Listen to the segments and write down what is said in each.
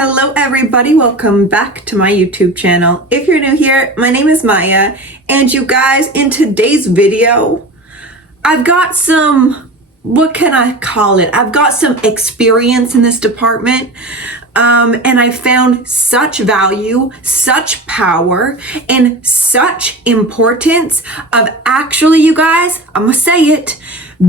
Hello everybody, welcome back to my YouTube channel. If you're new here, my name is Maya, and you guys, in today's video, I've got some, what can I call it? I've got some experience in this department, and I found such value, such power, and such importance of actually, you guys, I'm gonna say it,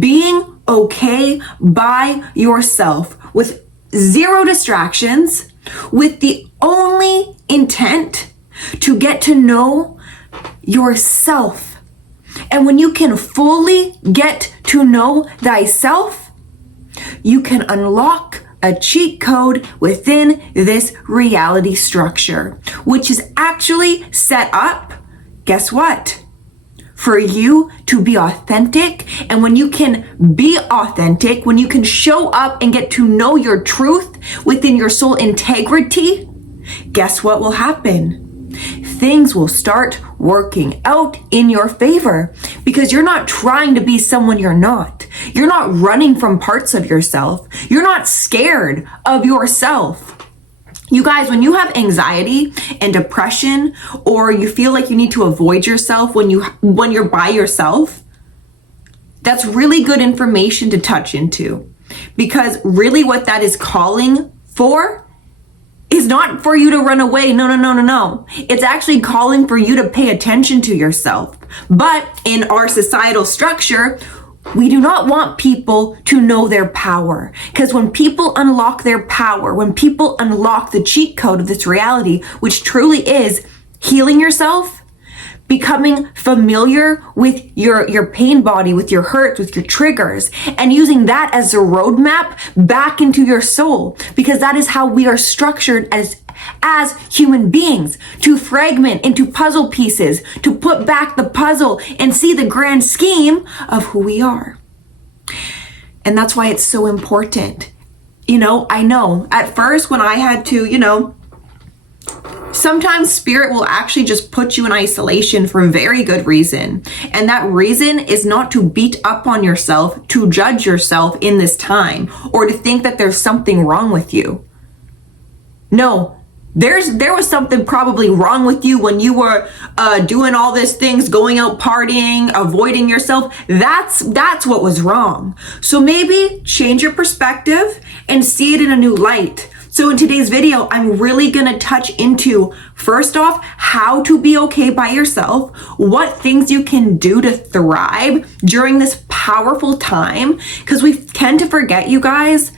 being okay by yourself with zero distractions, with the only intent to get to know yourself. And when you can fully get to know thyself, you can unlock a cheat code within this reality structure, which is actually set up, guess what? For you to be authentic. And when you can be authentic, when you can show up and get to know your truth within your soul integrity, guess what will happen? Things will start working out in your favor because you're not trying to be someone you're not. You're not running from parts of yourself. You're not scared of yourself. You guys, when you have anxiety and depression, or you feel like you need to avoid yourself when you're by yourself, that's really good information to touch into, because really what that is calling for is not for you to run away. No. It's actually calling for you to pay attention to yourself. But in our societal structure, we do not want people to know their power, because when people unlock their power, when people unlock the cheat code of this reality, which truly is healing yourself, becoming familiar with your pain body, with your hurts, with your triggers, and using that as a roadmap back into your soul, because that is how we are structured as human beings, to fragment into puzzle pieces, to put back the puzzle and see the grand scheme of who we are. And that's why it's so important. I know at first when I had to, sometimes spirit will actually just put you in isolation for a very good reason. And that reason is not to beat up on yourself, to judge yourself in this time, or to think that there's something wrong with you. No. There was something probably wrong with you when you were doing all these things, going out partying, avoiding yourself. That's what was wrong. So maybe change your perspective and see it in a new light. So in today's video, I'm really gonna touch into, first off, how to be okay by yourself, what things you can do to thrive during this powerful time, because we tend to forget, you guys,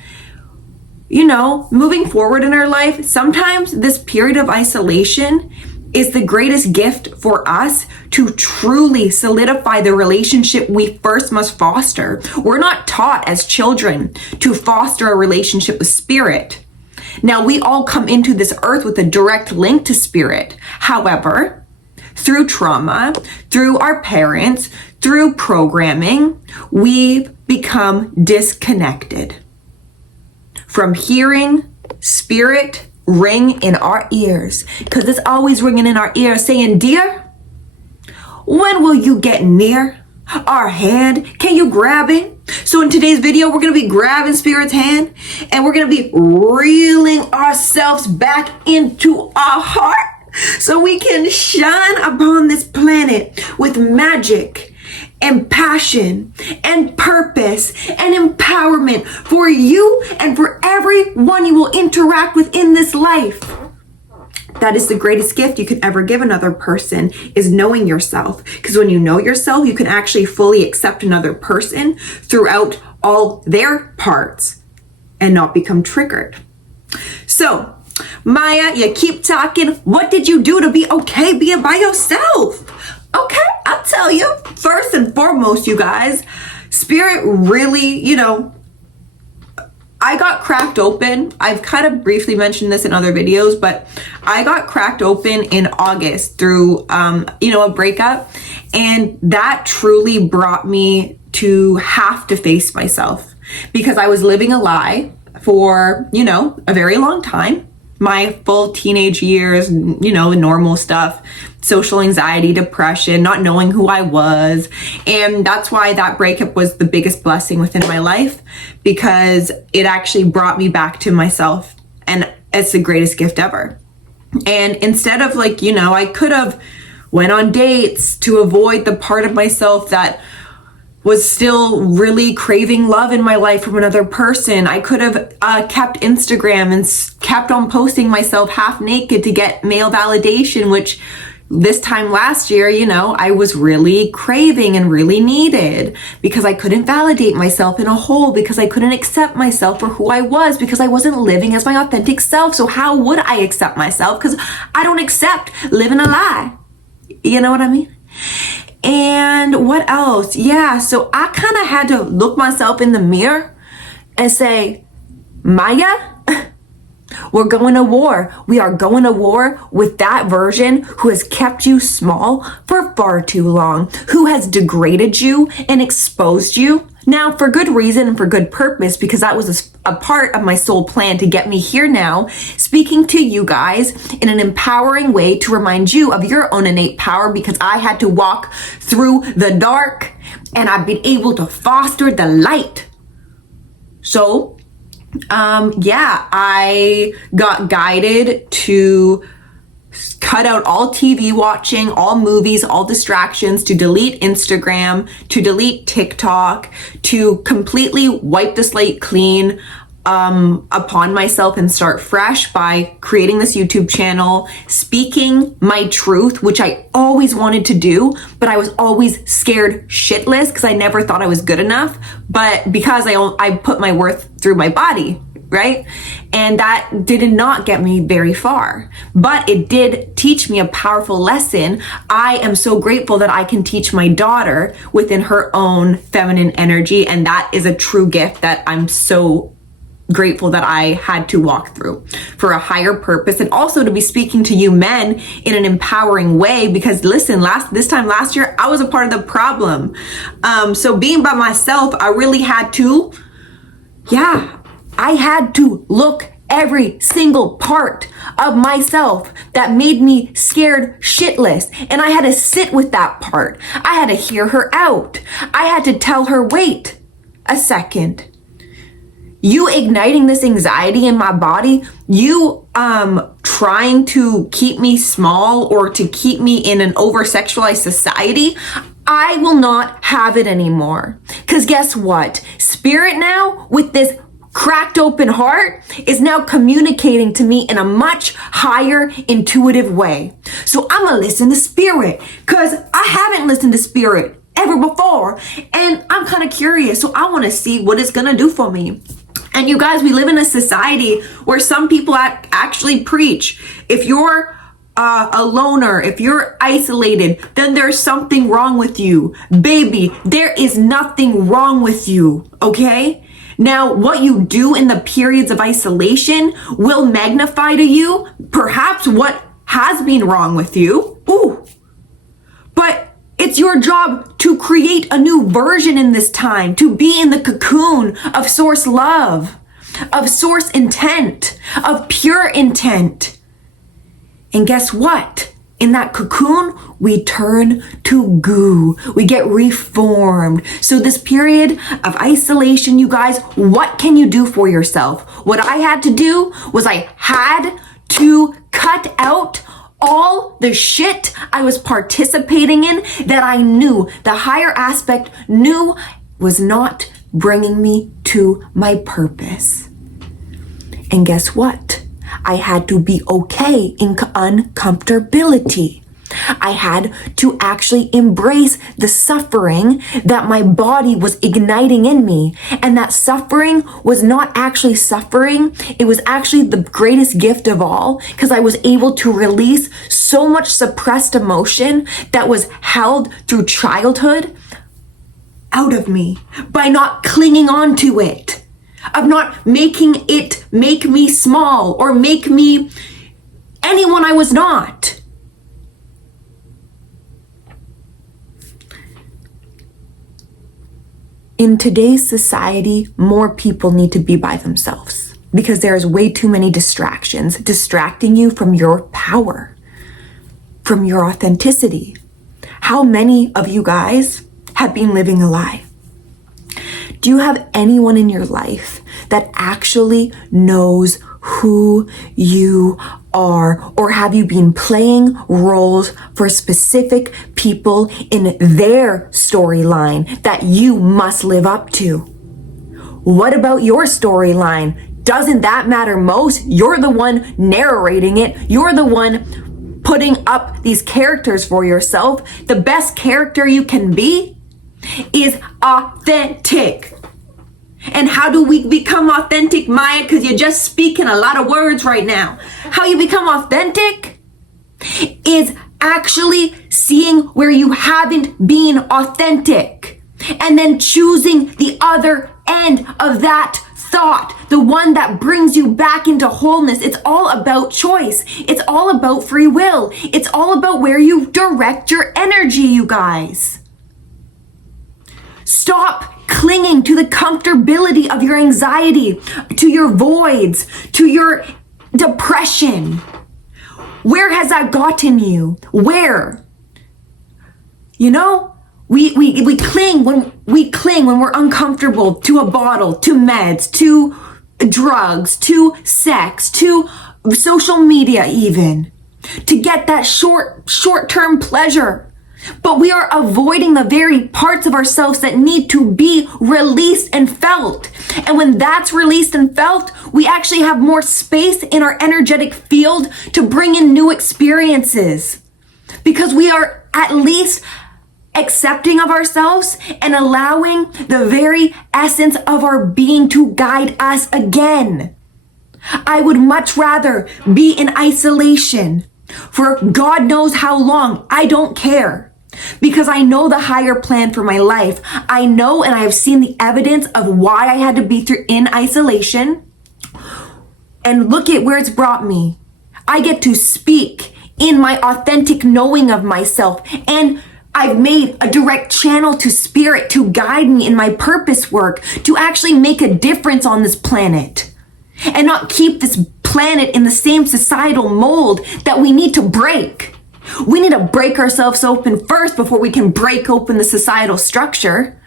moving forward in our life, sometimes this period of isolation is the greatest gift for us to truly solidify the relationship we first must foster. We're not taught as children to foster a relationship with spirit. Now, we all come into this earth with a direct link to spirit. However, through trauma, through our parents, through programming, we've become disconnected from hearing spirit ring in our ears, because it's always ringing in our ears saying, "Dear, when will you get near our hand? Can you grab it?" So in today's video, we're going to be grabbing spirit's hand, and we're going to be reeling ourselves back into our heart so we can shine upon this planet with magic and passion and purpose and empowerment for you and for everyone you will interact with in this life. That is the greatest gift you could ever give another person, is knowing yourself. Because when you know yourself, you can actually fully accept another person throughout all their parts and not become triggered. So, Maya, you keep talking. What did you do to be okay being by yourself? Okay, I'll tell you. First and foremost, you guys, spirit really, I got cracked open. I've kind of briefly mentioned this in other videos, but I got cracked open in August through, a breakup. And that truly brought me to have to face myself, because I was living a lie for, a very long time. My full teenage years, normal stuff, social anxiety, depression, not knowing who I was. And that's why that breakup was the biggest blessing within my life, because it actually brought me back to myself. And it's the greatest gift ever. And instead of like, I could have went on dates to avoid the part of myself that was still really craving love in my life from another person. I could have kept Instagram and kept on posting myself half naked to get male validation, which this time last year, I was really craving and really needed, because I couldn't validate myself in a hole, because I couldn't accept myself for who I was, because I wasn't living as my authentic self. So how would I accept myself? Because I don't accept living a lie. You know what I mean? And what else? Yeah, so I kind of had to look myself in the mirror and say, Maya, we're going to war. We are going to war with that version who has kept you small for far too long, who has degraded you and exposed you. Now, for good reason and for good purpose, because that was a part of my soul plan to get me here now, speaking to you guys in an empowering way to remind you of your own innate power, because I had to walk through the dark and I've been able to foster the light. So, I got guided to cut out all TV watching, all movies, all distractions, to delete Instagram, to delete TikTok, to completely wipe the slate clean upon myself and start fresh by creating this YouTube channel, speaking my truth, which I always wanted to do, but I was always scared shitless because I never thought I was good enough, but because I put my worth through my body, right? And that did not get me very far, but it did teach me a powerful lesson. I am so grateful that I can teach my daughter within her own feminine energy, and that is a true gift that I'm so grateful that I had to walk through for a higher purpose, and also to be speaking to you men in an empowering way, because listen, this time last year I was a part of the problem. So being by myself, I really had to, I had to look every single part of myself that made me scared shitless. And I had to sit with that part. I had to hear her out. I had to tell her, wait a second. You igniting this anxiety in my body, you trying to keep me small or to keep me in an over-sexualized society, I will not have it anymore. Because guess what? Spirit now, with this cracked open heart, is now communicating to me in a much higher intuitive way. So I'm gonna listen to Spirit, because I haven't listened to Spirit ever before, and I'm kind of curious, so I want to see what it's gonna do for me. And you guys, we live in a society where some people actually preach, if you're a loner, if you're isolated, then there's something wrong with you. Baby, there is nothing wrong with you, okay? Now, what you do in the periods of isolation will magnify to you perhaps what has been wrong with you. Ooh. But it's your job to create a new version in this time, to be in the cocoon of source love, of source intent, of pure intent. And guess what? In that cocoon, we turn to goo. We get reformed. So this period of isolation, you guys, what can you do for yourself? What I had to do was I had to cut out all the shit I was participating in that I knew, the higher aspect knew was not bringing me to my purpose. And guess what? I had to be okay in uncomfortability. I had to actually embrace the suffering that my body was igniting in me. And that suffering was not actually suffering. It was actually the greatest gift of all, because I was able to release so much suppressed emotion that was held through childhood out of me by not clinging on to it, of not making it make me small or make me anyone I was not. In today's society, more people need to be by themselves because there's way too many distractions distracting you from your power, from your authenticity. How many of you guys have been living a lie? Do you have anyone in your life that actually knows who you are? Or have you been playing roles for specific people in their storyline that you must live up to? What about your storyline? Doesn't that matter most? You're the one narrating it. You're the one putting up these characters for yourself. The best character you can be is authentic. And how do we become authentic, Maya? Because you're just speaking a lot of words right now. How you become authentic is actually seeing where you haven't been authentic and then choosing the other end of that thought, the one that brings you back into wholeness. It's all about choice. It's all about free will. It's all about where you direct your energy, you guys. Stop clinging to the comfortability of your anxiety, to your voids, to your depression. Where has that gotten you? Where? You know, we cling when we're uncomfortable to a bottle, to meds, to drugs, to sex, to social media even, to get that short-term pleasure. But we are avoiding the very parts of ourselves that need to be released and felt. And when that's released and felt, we actually have more space in our energetic field to bring in new experiences. Because we are at least accepting of ourselves and allowing the very essence of our being to guide us again. I would much rather be in isolation for God knows how long. I don't care. Because I know the higher plan for my life. I know and I have seen the evidence of why I had to be in isolation. And look at where it's brought me. I get to speak in my authentic knowing of myself. And I've made a direct channel to spirit to guide me in my purpose work, to actually make a difference on this planet. And not keep this planet in the same societal mold that we need to break. We need to break ourselves open first before we can break open the societal structure.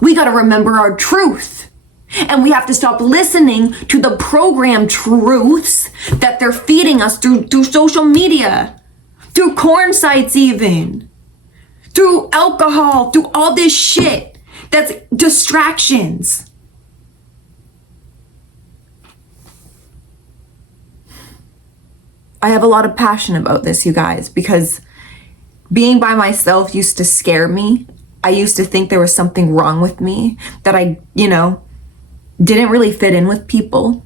We got to remember our truth. And we have to stop listening to the programmed truths that they're feeding us through social media, through corn sites even, through alcohol, through all this shit that's distractions. I have a lot of passion about this, you guys, because being by myself used to scare me. I used to think there was something wrong with me, that I, didn't really fit in with people.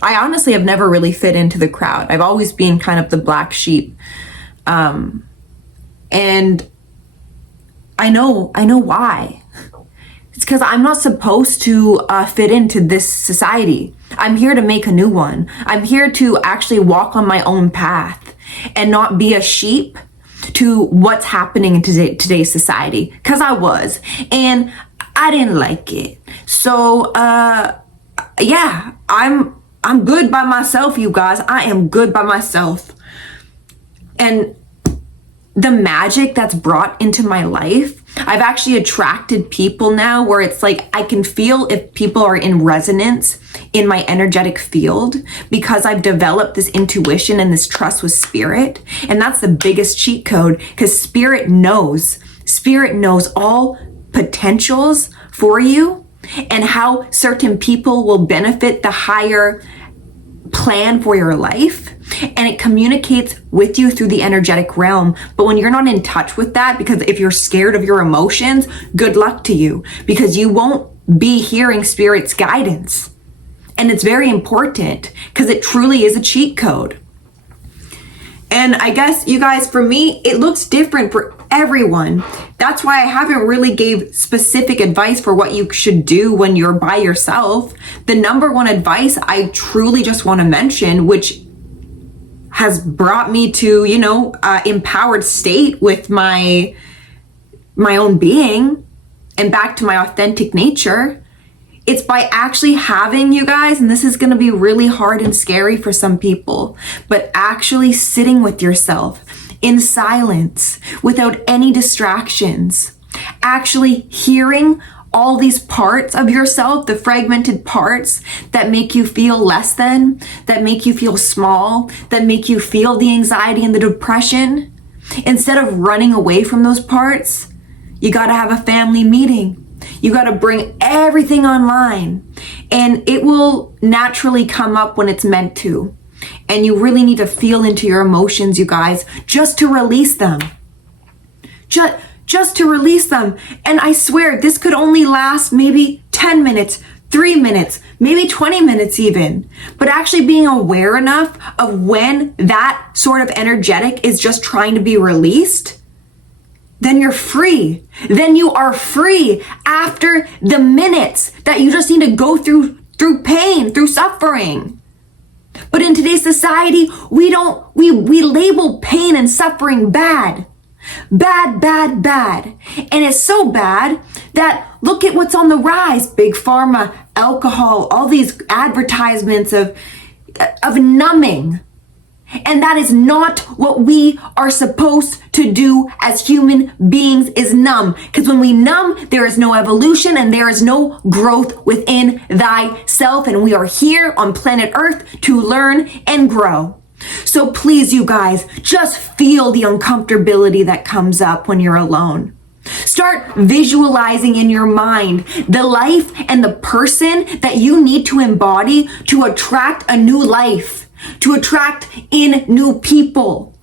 I honestly have never really fit into the crowd. I've always been kind of the black sheep. And I know why. It's because I'm not supposed to fit into this society. I'm here to make a new one. I'm here to actually walk on my own path and not be a sheep to what's happening in today's society. Because I was. And I didn't like it. So, yeah, I'm good by myself, you guys. I am good by myself. And the magic that's brought into my life, I've actually attracted people now where it's like I can feel if people are in resonance in my energetic field because I've developed this intuition and this trust with spirit. And that's the biggest cheat code, because spirit knows all potentials for you and how certain people will benefit the higher plan for your life, and it communicates with you through the energetic realm. But when you're not in touch with that, because if you're scared of your emotions, good luck to you, because you won't be hearing spirit's guidance. And it's very important because it truly is a cheat code. And I guess, you guys, for me, it looks different for everyone. That's why I haven't really gave specific advice for what you should do when you're by yourself. The number one advice I truly just want to mention, which has brought me to, empowered state with my own being and back to my authentic nature. It's by actually having, you guys, and this is going to be really hard and scary for some people, but actually sitting with yourself in silence without any distractions, actually hearing all these parts of yourself, the fragmented parts that make you feel less than, that make you feel small, that make you feel the anxiety and the depression, instead of running away from those parts, you got to have a family meeting. You got to bring everything online, and it will naturally come up when it's meant to. And you really need to feel into your emotions, you guys, just to release them. Just to release them. And I swear, this could only last maybe 10 minutes, 3 minutes, maybe 20 minutes even. But actually being aware enough of when that sort of energetic is just trying to be released, then you're free. Then you are free after the minutes that you just need to go through pain, through suffering. But in today's society, we label pain and suffering bad. Bad, bad, bad. And it's so bad that look at what's on the rise. Big pharma, alcohol, all these advertisements of numbing. And that is not what we are supposed to do as human beings, is numb. Because when we numb, there is no evolution and there is no growth within thyself. And we are here on planet Earth to learn and grow. So please, you guys, just feel the uncomfortability that comes up when you're alone. Start visualizing in your mind the life and the person that you need to embody to attract a new life, to attract in new people,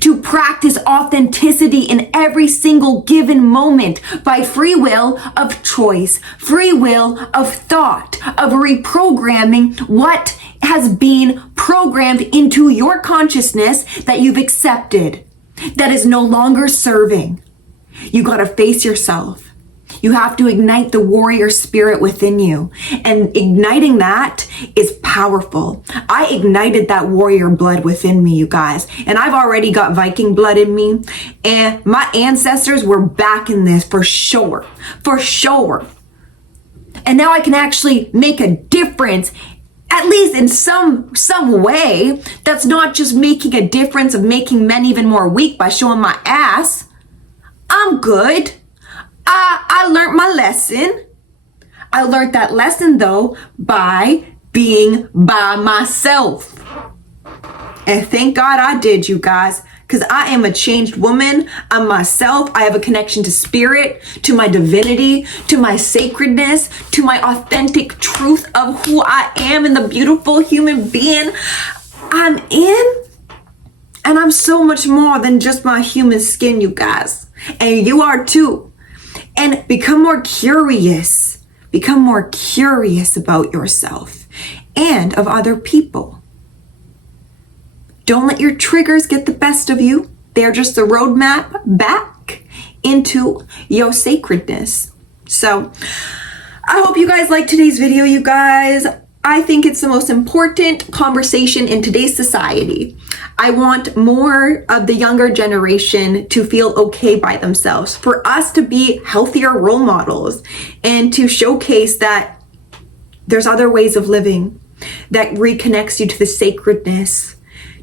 to practice authenticity in every single given moment by free will of choice, free will of thought, of reprogramming what has been programmed into your consciousness that you've accepted, that is no longer serving. You got to face yourself. You have to ignite the warrior spirit within you. And igniting that is powerful. I ignited that warrior blood within me, you guys. And I've already got Viking blood in me. And my ancestors were back in this for sure. For sure. And now I can actually make a difference, at least in some way, that's not just making a difference of making men even more weak by showing my ass. I'm good. I learned my lesson. I learned that lesson though by being by myself. And thank God I did, you guys, because I am a changed woman. I'm myself. I have a connection to spirit, to my divinity, to my sacredness, to my authentic truth of who I am and the beautiful human being I'm in. And I'm so much more than just my human skin, you guys. And you are too. And become more curious. Become more curious about yourself and of other people. Don't let your triggers get the best of you. They're just the roadmap back into your sacredness. So I hope you guys liked today's video, you guys. I think it's the most important conversation in today's society. I want more of the younger generation to feel okay by themselves, for us to be healthier role models and to showcase that there's other ways of living that reconnects you to the sacredness,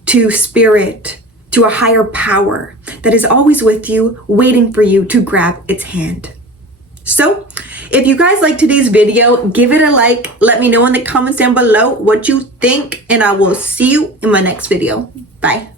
to spirit, to a higher power that is always with you, waiting for you to grab its hand. So if you guys like today's video, give it a like. Let me know in the comments down below what you think, and I will see you in my next video. Bye.